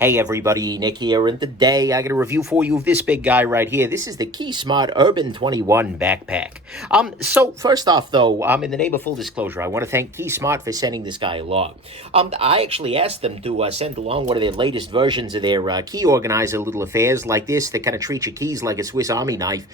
Hey everybody, Nick here, and today I got a review for you of this big guy right here. This is the Keysmart Urban21 Backpack. So first off though, in the name of full disclosure, I want to thank Keysmart for sending this guy along. I actually asked them to send along one of their latest versions of their key organizer little affairs like this that kind of treat your keys like a Swiss Army knife.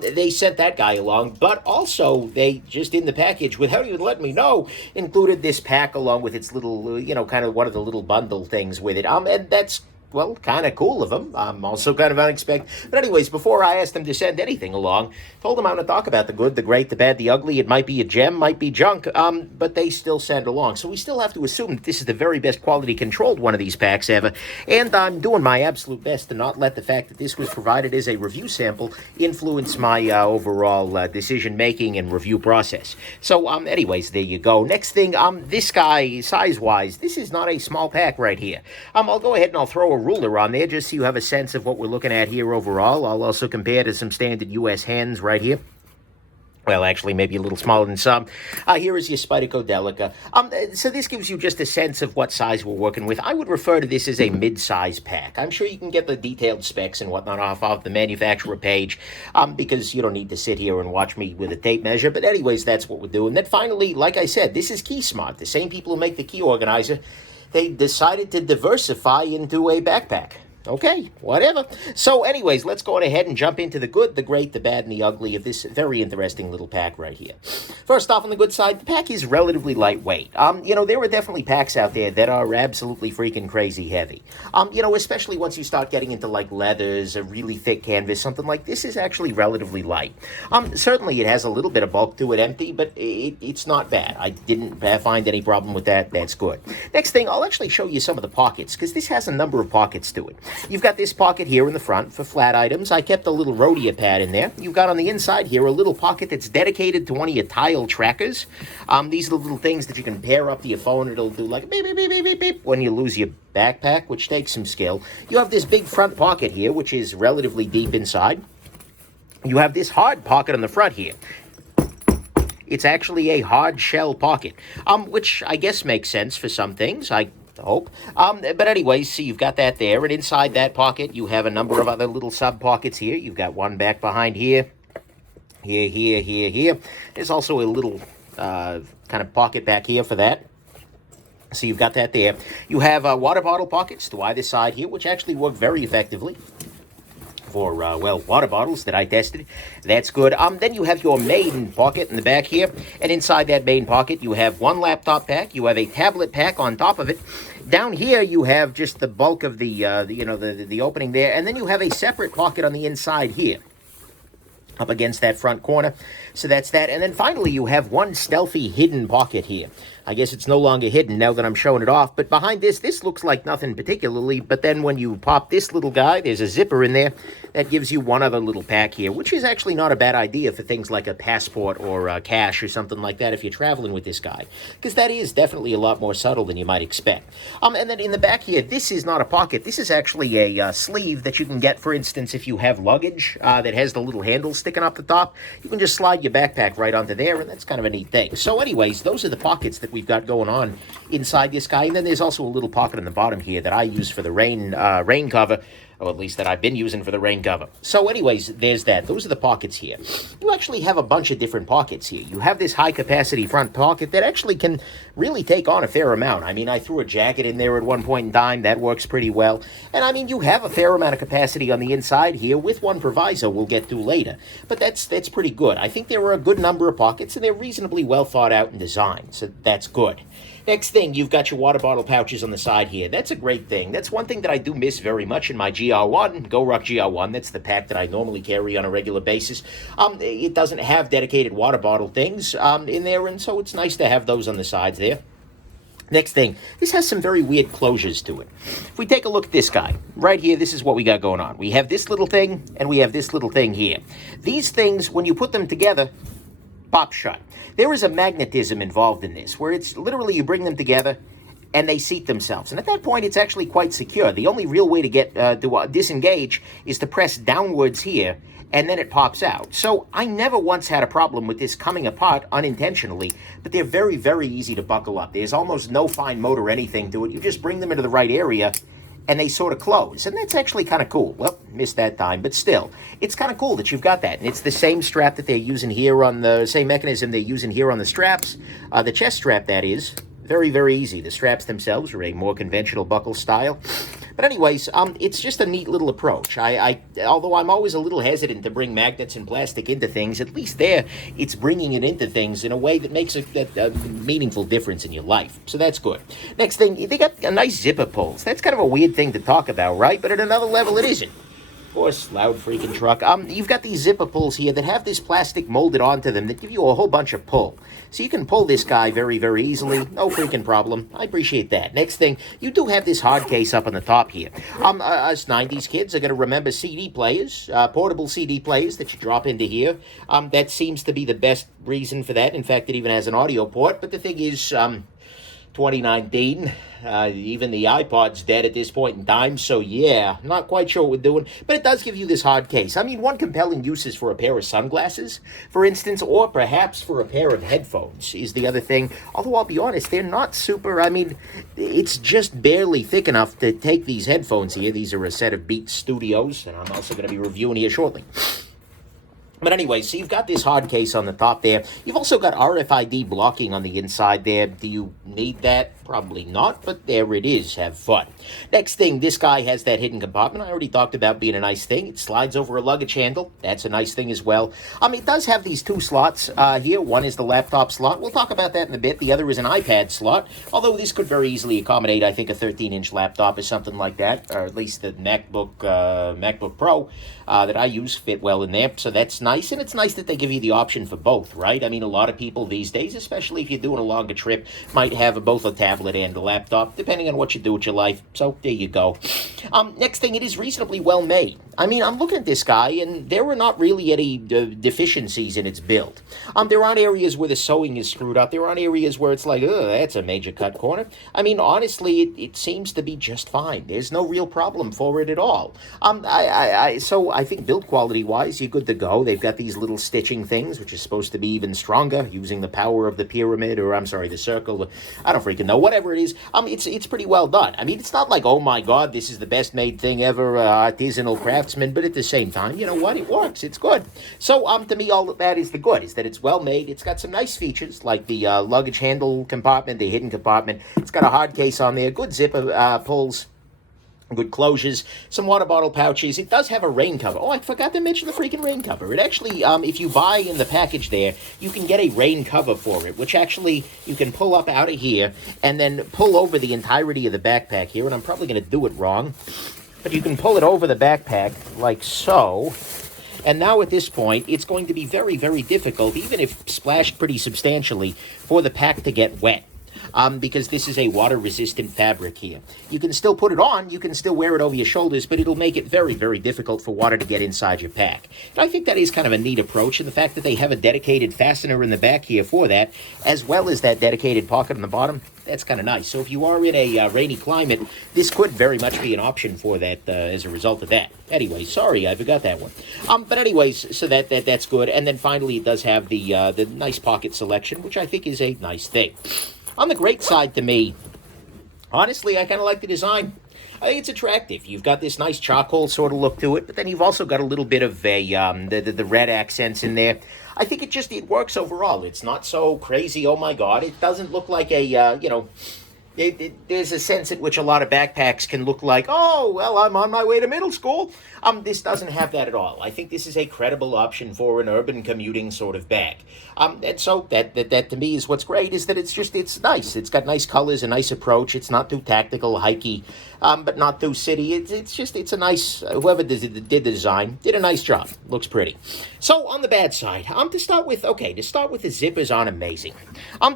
They sent that guy along, but also they just in the package, without even letting me know, included this pack along with its little, kind of one of the little bundle things with it. And that's, well, kind of cool of them. Also kind of unexpected. But anyways, before I asked them to send anything along, told them I'm going to talk about the good, the great, the bad, the ugly. It might be a gem, might be junk, but they still send along. So we still have to assume that this is the very best quality controlled one of these packs ever. And I'm doing my absolute best to not let the fact that this was provided as a review sample influence my overall decision-making and review process. So anyways, there you go. Next thing, this guy, size-wise, this is not a small pack right here. I'll go ahead and I'll throw a ruler on there just so you have a sense of what we're looking at here overall. I'll also compare to some standard U.S. hands right here. Well, actually, maybe a little smaller than some. Here is your Spyderco Delica. So this gives you just a sense of what size we're working with. I would refer to this as a mid-size pack. I'm sure you can get the detailed specs and whatnot off the manufacturer page because you don't need to sit here and watch me with a tape measure. But anyways, that's what we're doing. Then finally, like I said, this is Keysmart, the same people who make the key organizer. They decided to diversify into a backpack. Okay, whatever. So anyways, let's go on ahead and jump into the good, the great, the bad, and the ugly of this very interesting little pack right here. First off, on the good side, the pack is relatively lightweight. There are definitely packs out there that are absolutely freaking crazy heavy. Especially once you start getting into like leathers, a really thick canvas, something like this is actually relatively light. Certainly it has a little bit of bulk to it, empty, but it's not bad. I didn't find any problem with that. That's good. Next thing, I'll actually show you some of the pockets, because this has a number of pockets to it. You've got this pocket here in the front for flat items. I kept a little Rhodia pad in there. You've got on the inside here a little pocket that's dedicated to one of your tile trackers. These are the little things that you can pair up to your phone. It'll do like beep, beep, beep, beep, beep, beep when you lose your backpack, which takes some skill. You have this big front pocket here, which is relatively deep inside. You have this hard pocket on the front here. It's actually a hard shell pocket, which I guess makes sense for some things. I hope. But anyways, so you've got that there, and inside that pocket, you have a number of other little sub-pockets here. You've got one back behind here, here. There's also a little kind of pocket back here for that. So you've got that there. You have water bottle pockets to either side here, which actually work very effectively for, water bottles that I tested. That's good. Then you have your main pocket in the back here, and inside that main pocket, you have one laptop pack, you have a tablet pack on top of it. Down here, you have just the bulk of the opening there, and then you have a separate pocket on the inside here, up against that front corner. So that's that. And then finally, you have one stealthy hidden pocket here. I guess it's no longer hidden now that I'm showing it off. But behind this looks like nothing particularly. But then when you pop this little guy, there's a zipper in there that gives you one other little pack here, which is actually not a bad idea for things like a passport or cash or something like that if you're traveling with this guy, because that is definitely a lot more subtle than you might expect. And then in the back here, this is not a pocket. This is actually a sleeve that you can get, for instance, if you have luggage that has the little handle sticking up the top. You can just slide your backpack right onto there, and that's kind of a neat thing. So anyways, those are the pockets that we've got going on inside this guy. And then there's also a little pocket on the bottom here that I use for the rain cover, or at least that I've been using for the rain cover. So anyways, there's that. Those are the pockets here. You actually have a bunch of different pockets here. You have this high-capacity front pocket that actually can really take on a fair amount. I mean, I threw a jacket in there at one point in time. That works pretty well. And I mean, you have a fair amount of capacity on the inside here with one proviso we'll get to later. But that's pretty good. I think there are a good number of pockets, and they're reasonably well thought out and designed. So that's good. Next thing, you've got your water bottle pouches on the side here. That's a great thing. That's one thing that I do miss very much in my GR1, GoRuck GR1. That's the pack that I normally carry on a regular basis. It doesn't have dedicated water bottle things in there, and so it's nice to have those on the sides there. Next thing, this has some very weird closures to it. If we take a look at this guy, right here, this is what we got going on. We have this little thing, and we have this little thing here. These things, when you put them together, pop shut. There is a magnetism involved in this, where it's literally you bring them together and they seat themselves. And at that point, it's actually quite secure. The only real way to get to disengage is to press downwards here, and then it pops out. So I never once had a problem with this coming apart unintentionally, but they're very, very easy to buckle up. There's almost no fine motor or anything to it. You just bring them into the right area, and they sort of close. And that's actually kind of cool. Well, missed that time, but still, it's kind of cool that you've got that. And it's the same strap that they're using here on the same mechanism they're using here on the straps, the chest strap, that is. Very, very easy. The straps themselves are a more conventional buckle style. But anyways, it's just a neat little approach. Although I'm always a little hesitant to bring magnets and plastic into things, at least there, it's bringing it into things in a way that makes a meaningful difference in your life. So that's good. Next thing, they got a nice zipper pulls. That's kind of a weird thing to talk about, right? But at another level, it isn't. Of course, loud freaking truck. You've got these zipper pulls here that have this plastic molded onto them that give you a whole bunch of pull. So you can pull this guy very, very easily. No freaking problem. I appreciate that. Next thing, you do have this hard case up on the top here. Us 90s kids are going to remember CD players, portable CD players that you drop into here. That seems to be the best reason for that. In fact, it even has an audio port. But the thing is, 2019, even the iPod's dead at this point in time, so yeah, not quite sure what we're doing, but it does give you this hard case. I mean, one compelling use is for a pair of sunglasses, for instance, or perhaps for a pair of headphones is the other thing, although I'll be honest, they're not super, I mean, it's just barely thick enough to take these headphones here. These are a set of Beats Studios, and I'm also going to be reviewing here shortly. But anyway, so you've got this hard case on the top there. You've also got RFID blocking on the inside there. Do you need that? Probably not, but there it is. Have fun. Next thing, this guy has that hidden compartment. I already talked about being a nice thing. It slides over a luggage handle. That's a nice thing as well. It does have these two slots here. One is the laptop slot. We'll talk about that in a bit. The other is an iPad slot, although this could very easily accommodate, I think, a 13-inch laptop or something like that, or at least the MacBook Pro that I use fit well in there, so that's nice. And it's nice that they give you the option for both, right? I mean, a lot of people these days, especially if you're doing a longer trip, might have both a tablet and a laptop, depending on what you do with your life. So there you go. Next thing, it is reasonably well made. I mean, I'm looking at this guy, and there were not really any deficiencies in its build. There aren't areas where the sewing is screwed up. There aren't areas where it's like, oh, that's a major cut corner. I mean, honestly, it seems to be just fine. There's no real problem for it at all. So I think build quality-wise, you're good to go. They've got these little stitching things, which is supposed to be even stronger, using the power of the pyramid, or I'm sorry, the circle. I don't freaking know. Whatever it is, it's pretty well done. I mean, it's not like, oh my God, this is the best made thing ever, artisanal craftsman, but at the same time, you know what? It works. It's good. So, to me, all of that is the good, is that it's well made. It's got some nice features, like the luggage handle compartment, the hidden compartment. It's got a hard case on there, good zipper pulls, good closures, some water bottle pouches. It does have a rain cover. Oh, I forgot to mention the freaking rain cover. It actually, if you buy in the package there, you can get a rain cover for it, which actually you can pull up out of here and then pull over the entirety of the backpack here, and I'm probably going to do it wrong, but you can pull it over the backpack like so. And now at this point, it's going to be very, very difficult, even if splashed pretty substantially, for the pack to get wet. Because this is a water-resistant fabric here. You can still put it on, you can still wear it over your shoulders, but it'll make it very, very difficult for water to get inside your pack. And I think that is kind of a neat approach, and the fact that they have a dedicated fastener in the back here for that, as well as that dedicated pocket on the bottom, that's kind of nice. So if you are in a rainy climate, this could very much be an option for that as a result of that. Anyway, sorry, I forgot that one. But anyways, so that's good. And then finally, it does have the nice pocket selection, which I think is a nice thing. On the great side to me, honestly, I kind of like the design. I think it's attractive. You've got this nice charcoal sort of look to it, but then you've also got a little bit of the red accents in there. I think it works overall. It's not so crazy, oh my God. It doesn't look like a, there's a sense at which a lot of backpacks can look like, oh, well, I'm on my way to middle school. This doesn't have that at all. I think this is a credible option for an urban commuting sort of bag. And so that to me is what's great, is that it's nice. It's got nice colors, a nice approach. It's not too tactical, hikey, but not too city. It's a nice, whoever did the design did a nice job. Looks pretty. So on the bad side, to start with, the zippers aren't amazing.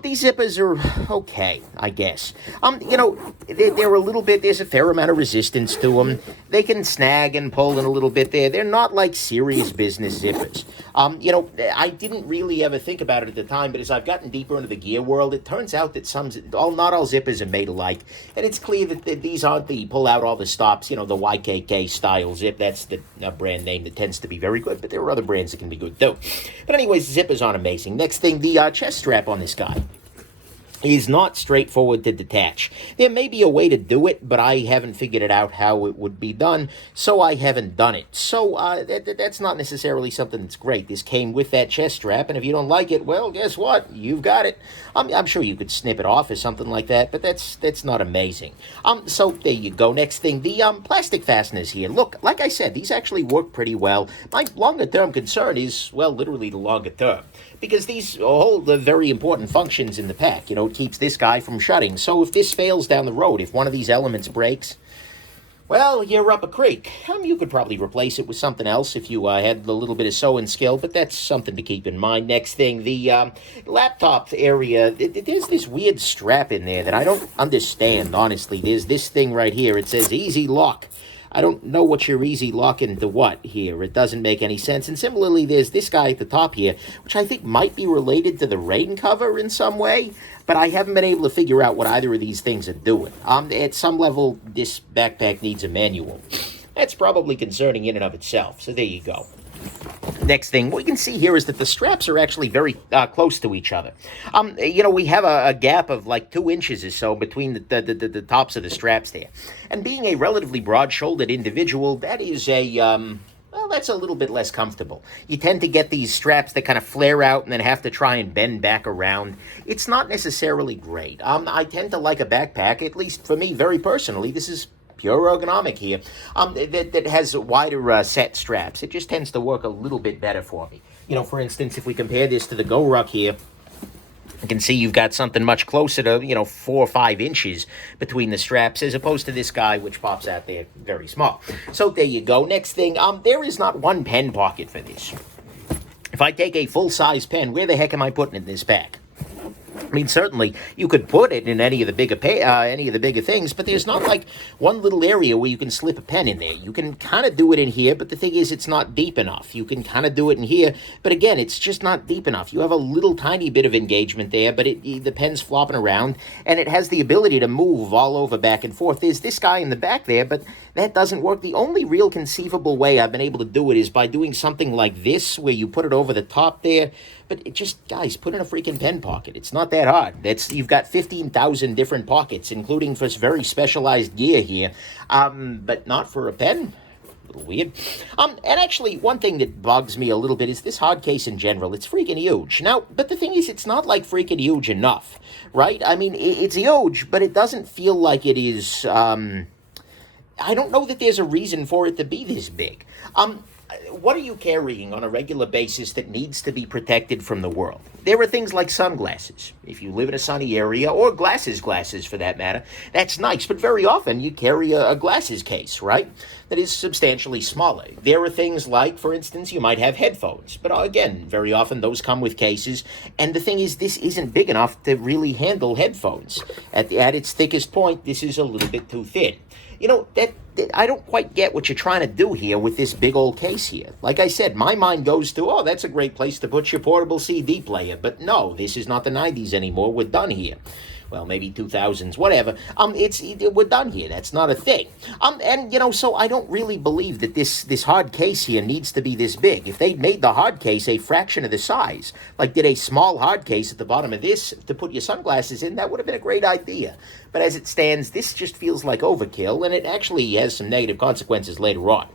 These zippers are okay, I guess. They're a little bit, there's a fair amount of resistance to them. They can snag and pull in a little bit there. They're not like serious business zippers. I didn't really ever think about it at the time, but as I've gotten deeper into the gear world, it turns out that not all zippers are made alike. And it's clear that these aren't the pull out all the stops, the YKK style zip. That's the brand name that tends to be very good, but there are other brands that can be good too. But anyways, zippers aren't amazing. Next thing, the chest strap on this guy. is not straightforward to detach. There may be a way to do it, but I haven't figured it out how it would be done, so I haven't done it. So that's not necessarily something that's great. This came with that chest strap, and if you don't like it, well, guess what? You've got it. I'm sure you could snip it off or something like that, but that's not amazing. So there you go. Next thing, the plastic fasteners here. Look, like I said, these actually work pretty well. My longer-term concern is, well, literally the longer term, because these hold the very important functions in the pack. You know, it keeps this guy from shutting. So if this fails down the road, if one of these elements breaks, well, you're up a creek. You could probably replace it with something else if you had a little bit of sewing skill, but that's something to keep in mind. Next thing, the laptop area, there's this weird strap in there that I don't understand, honestly. There's this thing right here. It says Easy Lock. I don't know what you're easy locking to what here. It doesn't make any sense. And similarly, there's this guy at the top here, which I think might be related to the rain cover in some way, but I haven't been able to figure out what either of these things are doing. At some level, this backpack needs a manual. That's probably concerning in and of itself, so there you go. Next thing, what you can see here is that the straps are actually very close to each other. You know, we have a gap of like 2 inches or so between the tops of the straps there. And being a relatively broad-shouldered individual, that is well, that's a little bit less comfortable. You tend to get these straps that kind of flare out and then have to try and bend back around. It's not necessarily great. I tend to like a backpack, at least for me, very personally. This is pure ergonomic here, that has wider set straps. It just tends to work a little bit better for me. You know, for instance, if we compare this to the Go Ruck here, you can see you've got something much closer to, 4 or 5 inches between the straps, as opposed to this guy, which pops out there very small. So there you go. Next thing, there is not one pen pocket for this. If I take a full-size pen, where the heck am I putting it in this pack? I mean, certainly you could put it in any of the bigger things, but there's not like one little area where you can slip a pen in there. You can kind of do it in here, but the thing is, it's not deep enough. You can kind of do it in here, but again, it's just not deep enough. You have a little tiny bit of engagement there, but the pen's flopping around, and it has the ability to move all over back and forth. There's this guy in the back there, but that doesn't work. The only real conceivable way I've been able to do it is by doing something like this, where you put it over the top there. But it just, guys, put in a freaking pen pocket. It's not that hard. You've got 15,000 different pockets, including for very specialized gear here, but not for a pen. A little weird. And actually, one thing that bugs me a little bit is this hard case in general. It's freaking huge. Now, but the thing is, it's not like freaking huge enough, right? I mean, it's huge, but it doesn't feel like it is. I don't know that there's a reason for it to be this big. What are you carrying on a regular basis that needs to be protected from the world? There are things like sunglasses, if you live in a sunny area, or glasses for that matter. That's nice, but very often you carry a glasses case, right? That is substantially smaller. There are things like, for instance, you might have headphones, but again, very often those come with cases, and the thing is, this isn't big enough to really handle headphones. At its thickest point, this is a little bit too thin. You know, that I don't quite get what you're trying to do here with this big old case here. Like I said, my mind goes to, oh, that's a great place to put your portable CD player. But no, this is not the 90s anymore. We're done here. Well, maybe 2000s, whatever. We're done here. That's not a thing. And, so I don't really believe that this hard case here needs to be this big. If they made the hard case a fraction of the size, like did a small hard case at the bottom of this to put your sunglasses in, that would have been a great idea. But as it stands, this just feels like overkill, and it actually has some negative consequences later on.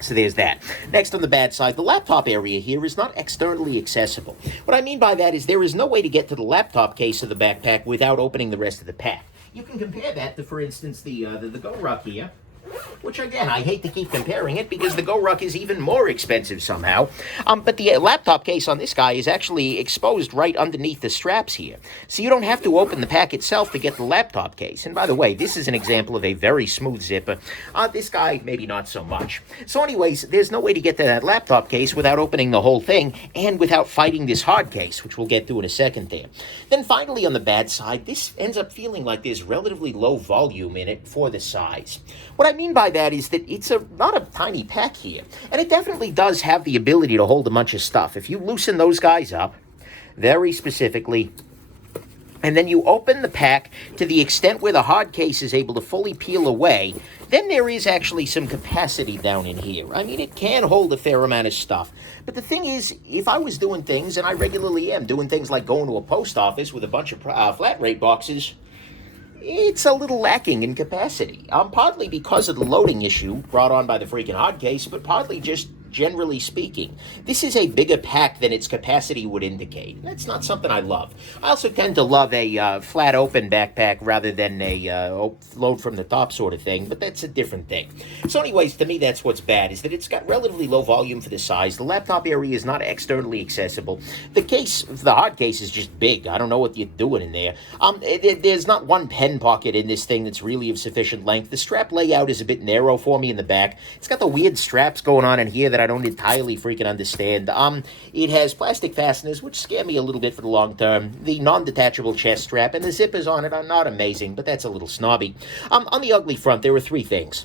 So there's that. Next on the bad side, the laptop area here is not externally accessible. What I mean by that is there is no way to get to the laptop case of the backpack without opening the rest of the pack. You can compare that to, for instance, the Go Ruck here, which, again, I hate to keep comparing it because the Go Ruck is even more expensive somehow. But the laptop case on this guy is actually exposed right underneath the straps here. So you don't have to open the pack itself to get the laptop case. And by the way, this is an example of a very smooth zipper. This guy, maybe not so much. So anyways, there's no way to get to that laptop case without opening the whole thing and without fighting this hard case, which we'll get to in a second there. Then finally, on the bad side, this ends up feeling like there's relatively low volume in it for the size. What I mean by that is that it's not a tiny pack here, and it definitely does have the ability to hold a bunch of stuff. If you loosen those guys up very specifically, and then you open the pack to the extent where the hard case is able to fully peel away, then there is actually some capacity down in here. I mean, it can hold a fair amount of stuff. But the thing is, if I was doing things, and I regularly am, doing things like going to a post office with a bunch of flat rate boxes, it's a little lacking in capacity. Partly because of the loading issue brought on by the freaking hard case, but partly just generally speaking. This is a bigger pack than its capacity would indicate. That's not something I love. I also tend to love a flat open backpack rather than a load from the top sort of thing, but that's a different thing. So anyways, to me that's what's bad, is that it's got relatively low volume for the size. The laptop area is not externally accessible. The case, the hard case, is just big. I don't know what you're doing in there. There's not one pen pocket in this thing that's really of sufficient length. The strap layout is a bit narrow for me in the back. It's got the weird straps going on in here that I don't entirely freaking understand. It has plastic fasteners, which scare me a little bit for the long term. The non-detachable chest strap and the zippers on it are not amazing, but that's a little snobby. On the ugly front, there are three things.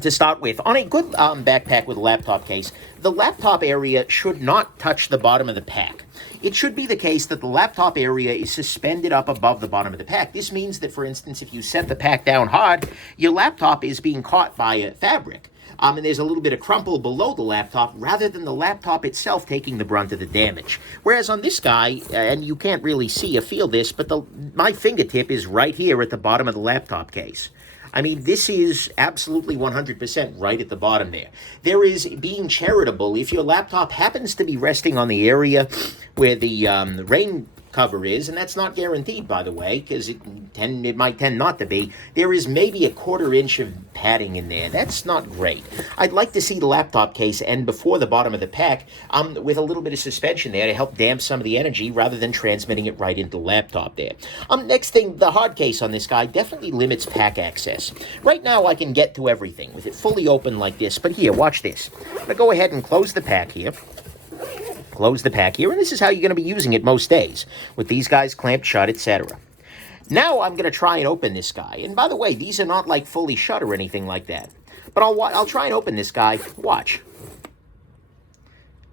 To start with, on a good backpack with a laptop case, the laptop area should not touch the bottom of the pack. It should be the case that the laptop area is suspended up above the bottom of the pack. This means that, for instance, if you set the pack down hard, your laptop is being caught by a fabric. And there's a little bit of crumple below the laptop rather than the laptop itself taking the brunt of the damage. Whereas on this guy, and you can't really see or feel this, but my fingertip is right here at the bottom of the laptop case. I mean, this is absolutely 100% right at the bottom there. There is being charitable. If your laptop happens to be resting on the area where the rain cover is, and that's not guaranteed, by the way, because it might tend not to be, there is maybe a 1/4 inch of padding in there. That's not great. I'd like to see the laptop case end before the bottom of the pack with a little bit of suspension there to help damp some of the energy rather than transmitting it right into the laptop there. Next thing, the hard case on this guy definitely limits pack access. Right now I can get to everything with it fully open like this, but here, watch this. I'm going to go ahead and close the pack here. Close the pack here, and this is how you're going to be using it most days, with these guys clamped shut, etc. Now I'm going to try and open this guy. And by the way, these are not like fully shut or anything like that. But I'll try and open this guy. Watch.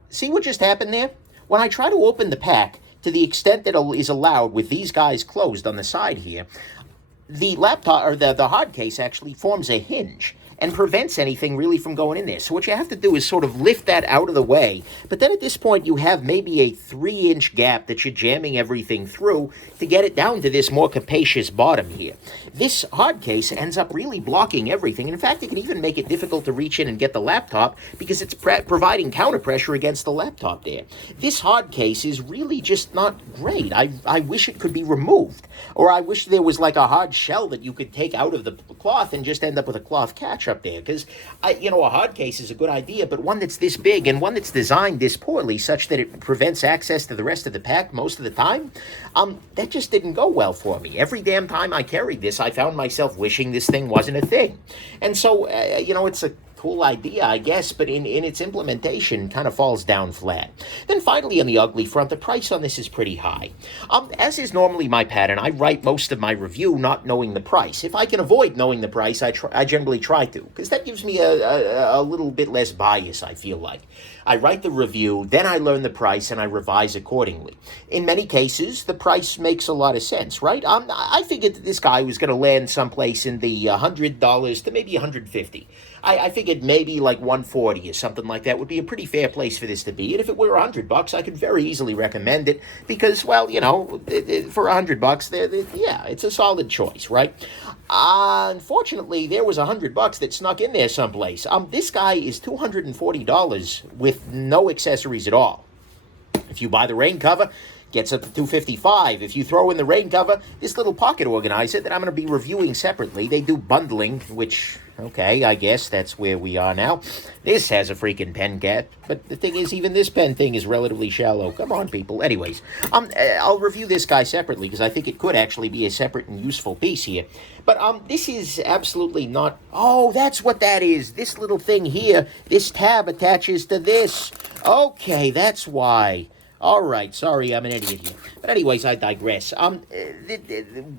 See what just happened there? When I try to open the pack, to the extent that is allowed with these guys closed on the side here, the laptop, or the hard case, actually forms a hinge and prevents anything really from going in there. So what you have to do is sort of lift that out of the way. But then at this point, you have maybe a 3-inch gap that you're jamming everything through to get it down to this more capacious bottom here. This hard case ends up really blocking everything. And in fact, it can even make it difficult to reach in and get the laptop because it's providing counter pressure against the laptop there. This hard case is really just not great. I wish it could be removed. Or I wish there was like a hard shell that you could take out of the cloth and just end up with a cloth catch up there. Because, a hard case is a good idea, but one that's this big and one that's designed this poorly such that it prevents access to the rest of the pack most of the time, that just didn't go well for me. Every damn time I carried this, I found myself wishing this thing wasn't a thing. And so, it's a cool idea, I guess, but in its implementation, kind of falls down flat. Then finally, on the ugly front, the price on this is pretty high. As is normally my pattern, I write most of my review not knowing the price. If I can avoid knowing the price, I generally try to, because that gives me a little bit less bias, I feel like. I write the review, then I learn the price, and I revise accordingly. In many cases, the price makes a lot of sense, right? I figured that this guy was going to land someplace in the $100 to maybe $150. I figured maybe like $140 or something like that would be a pretty fair place for this to be. And if it were $100, I could very easily recommend it because, well, for $100, yeah, it's a solid choice, right? Unfortunately, there was $100 that snuck in there someplace. This guy is $240 with no accessories at all. If you buy the rain cover, gets up to $255. If you throw in the rain cover, this little pocket organizer that I'm going to be reviewing separately, they do bundling, which, okay, I guess that's where we are now. This has a freaking pen cap, but the thing is, even this pen thing is relatively shallow. Come on, people. Anyways, I'll review this guy separately because I think it could actually be a separate and useful piece here. But this is absolutely not... Oh, that's what that is. This little thing here, this tab attaches to this. Okay, that's why. All right, sorry, I'm an idiot here. But anyways, I digress.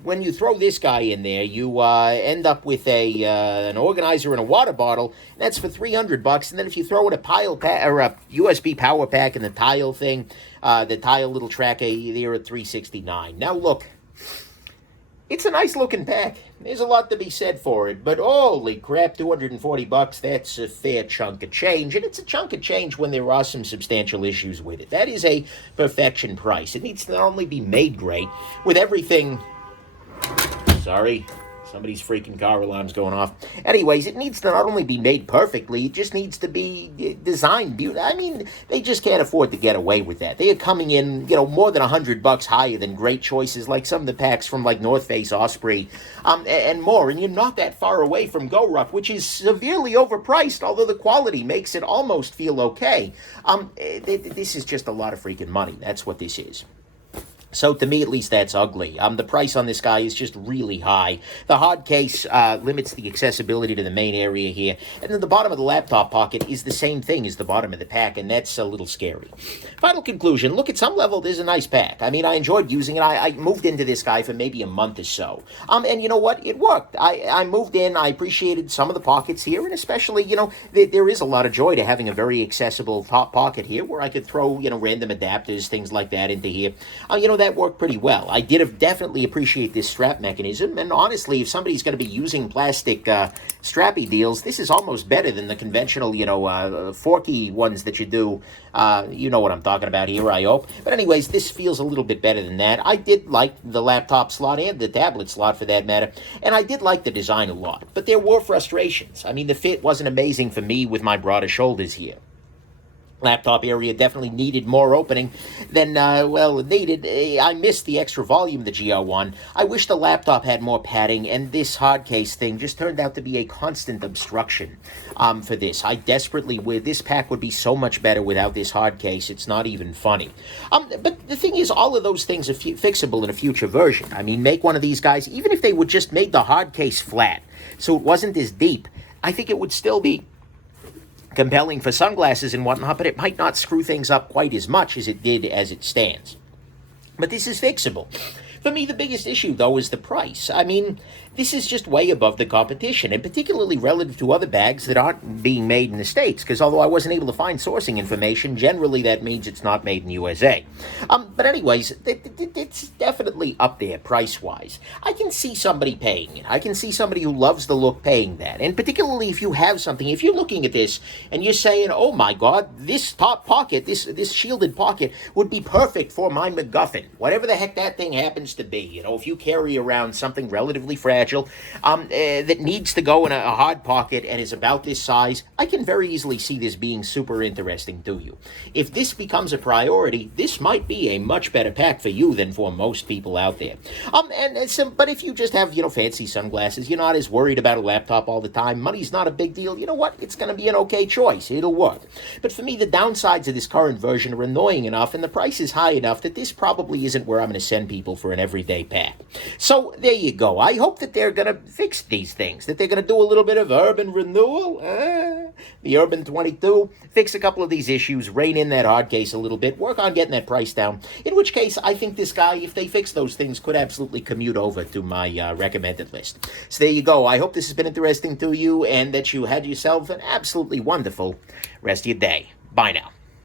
When you throw this guy in there, you end up with an organizer and a water bottle. That's for $300. And then if you throw in a USB power pack and the tile thing, the tile little tracker, they're at $369. Now look, It's a nice looking pack. There's a lot to be said for it, but holy crap, $240, that's a fair chunk of change, and it's a chunk of change when there are some substantial issues with it. That is a perfection price. It needs to not only be made great, with everything... Sorry. Somebody's freaking car alarm's going off. Anyways, it needs to not only be made perfectly, it just needs to be designed beautifully. I mean, they just can't afford to get away with that. They are coming in, more than $100 higher than great choices like some of the packs from like North Face, Osprey, and more. And you're not that far away from Go Ruck, which is severely overpriced, although the quality makes it almost feel okay. This is just a lot of freaking money. That's what this is. So to me, at least, that's ugly. The price on this guy is just really high. The hard case limits the accessibility to the main area here. And then the bottom of the laptop pocket is the same thing as the bottom of the pack, and that's a little scary. Final conclusion, look, at some level, this is a nice pack. I mean, I enjoyed using it. I moved into this guy for maybe a month or so. And you know what? It worked. I moved in. I appreciated some of the pockets here, and especially, there is a lot of joy to having a very accessible top pocket here where I could throw, random adapters, things like that into here. That worked pretty well. I did definitely appreciate this strap mechanism, and honestly, if somebody's going to be using plastic strappy deals, this is almost better than the conventional, forky ones that you do. You know what I'm talking about here, I hope. But anyways, this feels a little bit better than that. I did like the laptop slot and the tablet slot for that matter, and I did like the design a lot. But there were frustrations. I mean, the fit wasn't amazing for me with my broader shoulders here. Laptop area definitely needed more opening than, it needed. I missed the extra volume of the GR1. I wish the laptop had more padding, and this hard case thing just turned out to be a constant obstruction for this. I desperately wish this pack would be so much better without this hard case. It's not even funny. But the thing is, all of those things are fixable in a future version. I mean, make one of these guys, even if they would just made the hard case flat, so it wasn't as deep, I think it would still be compelling for sunglasses and whatnot, but it might not screw things up quite as much as it did as it stands. But this is fixable. For me, the biggest issue, though, is the price. I mean, this is just way above the competition, and particularly relative to other bags that aren't being made in the States, because although I wasn't able to find sourcing information, generally that means it's not made in the USA. But anyways, it's definitely up there price-wise. I can see somebody paying it. I can see somebody who loves the look paying that, and particularly if you have something, if you're looking at this and you're saying, oh my God, this top pocket, this shielded pocket would be perfect for my MacGuffin, whatever the heck that thing happens to be. If you carry around something relatively fragile that needs to go in a hard pocket and is about this size, I can very easily see this being super interesting to you. If this becomes a priority, this might be a much better pack for you than for most people out there. But if you just have, fancy sunglasses, you're not as worried about a laptop all the time, money's not a big deal, you know what? It's going to be an okay choice. It'll work. But for me, the downsides of this current version are annoying enough, and the price is high enough that this probably isn't where I'm going to send people for an everyday pack. So there you go. I hope that they're going to fix these things, that they're going to do a little bit of urban renewal. The Urban 22, fix a couple of these issues, rein in that hard case a little bit, work on getting that price down, in which case I think this guy, if they fix those things, could absolutely commute over to my recommended list. So there you go. I hope this has been interesting to you and that you had yourself an absolutely wonderful rest of your day. Bye now.